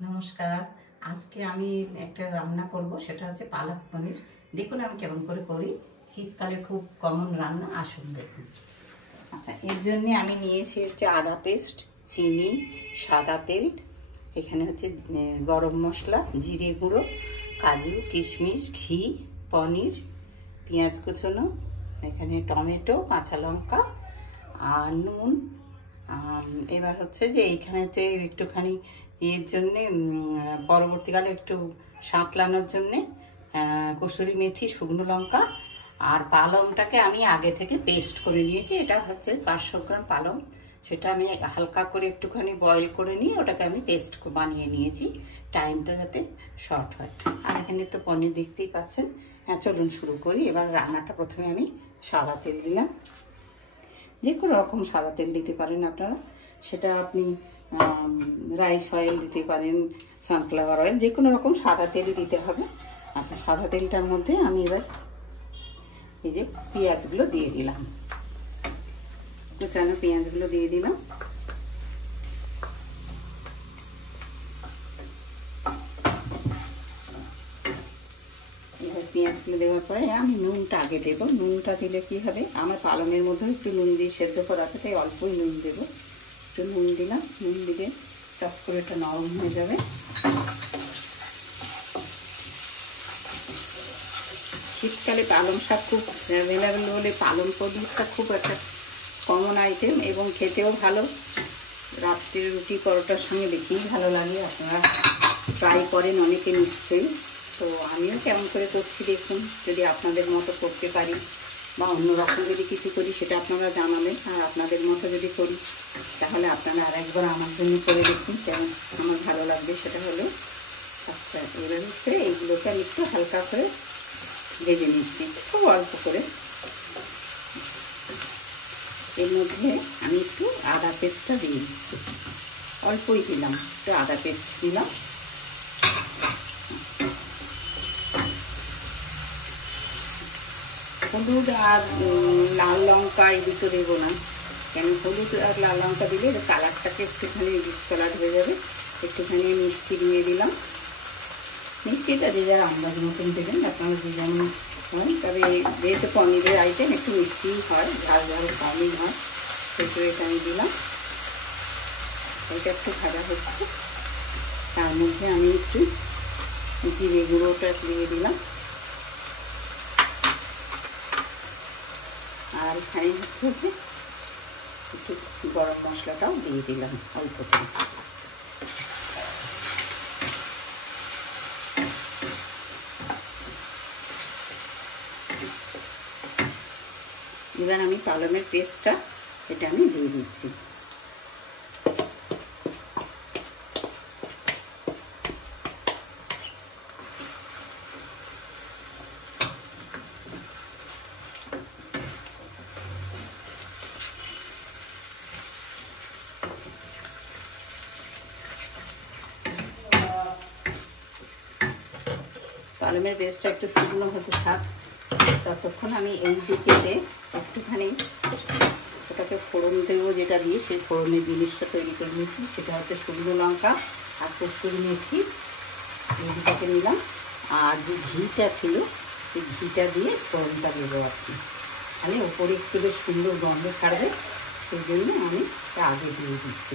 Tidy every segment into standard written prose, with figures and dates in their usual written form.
নমস্কার। আজকে আমি একটা রান্না করব, সেটা হচ্ছে পালক পনির। দেখুন আমি কেমন করে করি। শীতকালে খুব কমন রান্না, আসুন দেখুন। আচ্ছা, এর জন্য আমি নিয়েছি হচ্ছে আদা পেস্ট, চিনি, সাদা তেল, এখানে হচ্ছে গরম মশলা, জিরে গুঁড়ো, কাজু কিশমিশ, ঘি, পনির, পেঁয়াজ কুচনো, এখানে টমেটো, কাঁচা লঙ্কা আর নুন। এবার হচ্ছে যে এইখানেতে একটুখানি এর জন্যে পরবর্তীকালে একটু সাঁতলানোর জন্যে কসুরি মেথি, শুকনো লঙ্কা আর পালংটাকে আমি আগে থেকে পেস্ট করে নিয়েছি। এটা হচ্ছে 500 গ্রাম পালং, সেটা আমি হালকা করে একটুখানি বয়েল করে নিয়ে ওটাকে আমি পেস্ট বানিয়ে নিয়েছি, টাইমটা যাতে শর্ট হয়। আর এখানে তো পনির দেখতেই পাচ্ছেন। হ্যাঁ, চলুন শুরু করি। এবার রান্নাটা প্রথমে আমি সাদা তেল দিলাম, যে কোনো রকম সাদা তেল দিতে পারেন আপনারা, সেটা আপনি রাইস অয়েল দিতে পারেন, সানফ্লাওয়ার অয়েল, যে কোনো রকম সাদা তেলই দিতে হবে। আচ্ছা, সাদা তেলটার মধ্যে আমি এবার এই যে পেঁয়াজগুলো দিয়ে দিলাম, কুচানো পেঁয়াজগুলো দিয়ে দিলাম। এবার পেঁয়াজগুলো দেওয়ার পরে আমি নুনটা আগে দেবো। নুনটা দিলে কি হবে, আমার পালংয়ের মধ্যেও একটু নুন দিয়ে সেদ্ধ করা আছে, তাই অল্পই নুন দেবো। একটু নুন দিলাম, নুন দিলে চট করে এটা নরম হয়ে যাবে। শীতকালে পালং শাক খুব অ্যাভেলেবেল বলে পালং পনিরটা খুব একটা কমন আইটেম এবং খেতেও ভালো। রাত্রির রুটি পরোটার সঙ্গে বেশিই ভালো লাগে। আপনারা ট্রাই করেন অনেকে নিশ্চয়ই। তো আমিও কেমন করে করছি দেখুন, যদি আপনাদের মতো করতে পারি বা অন্যরকম যদি কিছু করি সেটা আপনারা জানাবেন। আর আপনাদের মতো যদি করি তাহলে আপনারা আরেকবার আমার জন্য করে দেখুন, কেমন আমার ভালো লাগবে সেটা হলো। আচ্ছা, এবার হচ্ছে এইগুলোকে আমি একটু হালকা করে ভেজে নিচ্ছি, খুব অল্প করে। এর মধ্যে আমি একটু আদা পেস্টটা দিয়ে দিচ্ছি, অল্পই দিলাম, একটু আদা পেস্ট দিলাম। হলুদ আর লাল লঙ্কা এই দুটো দেবো না, কেন হলুদ আর লাল লঙ্কা দিলে কালারটাকে একটুখানি ডিসকালার হয়ে যাবে। একটুখানি মিষ্টি দিয়ে দিলাম। মিষ্টিটা যে যারা আন্দাজ মতন দেবেন, আপনারা যে যেমন হয়। তবে যেহেতু পনিরের আইটেম একটু মিষ্টিই হয়, ঝাল ঝাল কমই হয়, সেটা এটা আমি দিলাম। এটা একটু ভাজা হচ্ছে, তার মধ্যে আমি একটু জিরে গুঁড়োটা দিয়ে দিলাম। আর এখানে হচ্ছে যে একটু গরম মশলাটাও দিয়ে দিলাম অল্প করে। এবার আমি পালংয়ের পেস্টটা এটা আমি দিয়ে দিচ্ছি। পালংয়ের পেস্টটা একটু শুকনো হতে থাক, ততক্ষণ আমি এই দিকেতে একটুখানি ওটাকে ফোড়ন দেবো, যেটা দিয়ে সেই ফোড়নের জিনিসটা তৈরি করে নিচ্ছি। সেটা হচ্ছে শুকনো লঙ্কা আর কসুরি মেথি, এই দুটাকে নিলাম। আর যে ঘিটা ছিল সেই ঘিটা দিয়ে ফোড়নটা দেবো আর কি, তাহলে ওপরে একটু বেশ সুন্দর গন্ধ ছাড়বে, সেই জন্য আমি আগে দিয়ে দিচ্ছি।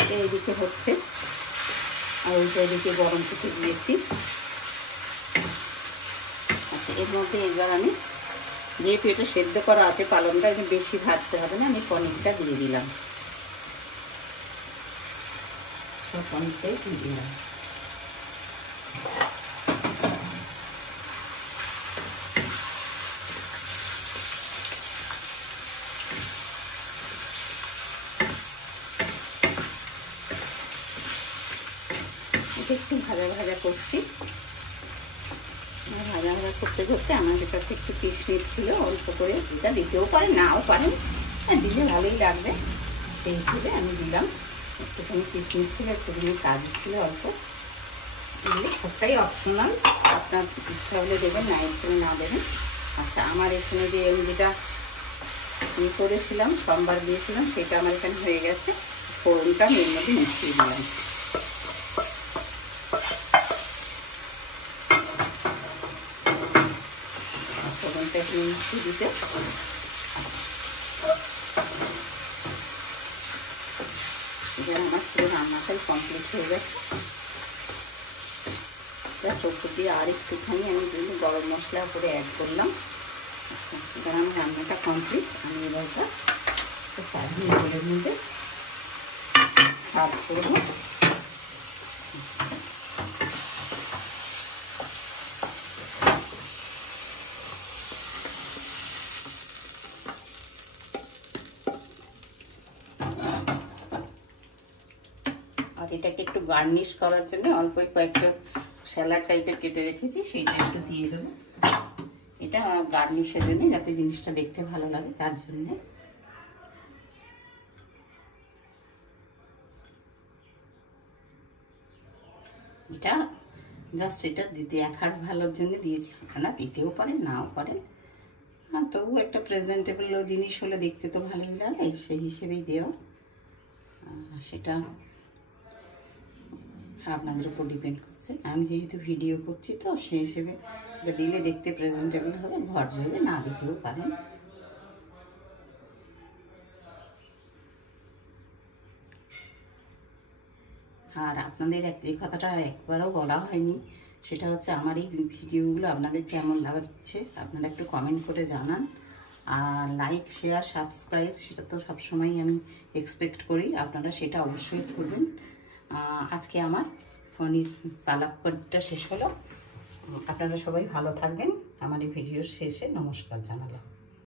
এটা এদিকে হচ্ছে, আর ওইটা এদিকে গরম করতে দিয়েছি। আচ্ছা, এর মধ্যে এবার আমি, যেহেতু এটা সেদ্ধ করা আছে পালংটা, একটু বেশি ভাজতে হবে না, আমি পনিরটা দিয়ে দিলাম। সব পনিরটাই দিয়ে দিলাম। এটা একটু ভাজা ভাজা করছি। ভাজা ভাজা করতে করতে আমাদের কাছে একটু কিশমিশ ছিল অল্প করে, এটা দিতেও পারেন নাও পারেন, দিলে ভালোই লাগবে, সেই হিসেবে আমি দিলাম। একটুখানি কিশমিশ ছিল, একটুখানি কাজু ছিল অল্প, দিলে সবটাই অপশনাল, আপনার ইচ্ছা হলে দেবেন, না ইচ্ছা হলে না দেবেন। আচ্ছা, আমার এখানে যে আমি যেটা করেছিলাম, সোমবার দিয়েছিলাম, সেটা আমার এখানে হয়ে গেছে। ফোড়ন ফোড়নটা আমি এর মধ্যে মিশিয়ে দিলাম। ফোড়নটা একটু মিশিয়ে দিতে এবার আমার পুরো রান্নাটাই কমপ্লিট হয়ে গেছে। ওপর দিয়ে আর একটুখানি আমি গরম মশলা করে অ্যাড করলাম। এবার আমার রান্নাটা কমপ্লিট। আমি এবারটা সাজিয়ে এগুলোর মধ্যে সার্ভ করবো। আর এটাকে একটু গার্নিশ করার জন্য অল্প কয়েকটা স্যালাড টাইপের কেটে রেখেছি, সেইটা একটু দিয়ে দেবো। এটা গার্নিশের জন্য, যাতে জিনিসটা দেখতে ভালো লাগে তার জন্যে। এটা জাস্ট এটা দেখার ভালোর জন্য দিয়েছি, আপনারা দিতেও পারেন নাও পারেন, তবু একটা প্রেজেন্টেবল জিনিস হলে দেখতে তো ভালোই লাগে, সেই হিসেবেই দেওয়া। সেটা আপনাদের উপর ডিপেন্ড করছে। আমি যেহেতু ভিডিও করছি তো সেই হিসেবে দিলে দেখতে প্রেজেন্টেবল হবে, ঘর জলে না দিতেও পারেন। আর আপনাদের এই কথাটা একবারও বলা হয়নি, সেটা হচ্ছে আমার এই ভিডিওগুলো আপনাদের কেমন লাগছে আপনারা একটু কমেন্ট করে জানান। আর লাইক, শেয়ার, সাবস্ক্রাইব সেটা তো সবসময়ই আমি এক্সপেক্ট করি, আপনারা সেটা অবশ্যই করবেন। আজকে আমার পনির পালক পনিরটা শেষ হলো। আপনারা সবাই ভালো থাকবেন। আমার এই ভিডিওর শেষে নমস্কার জানালাম।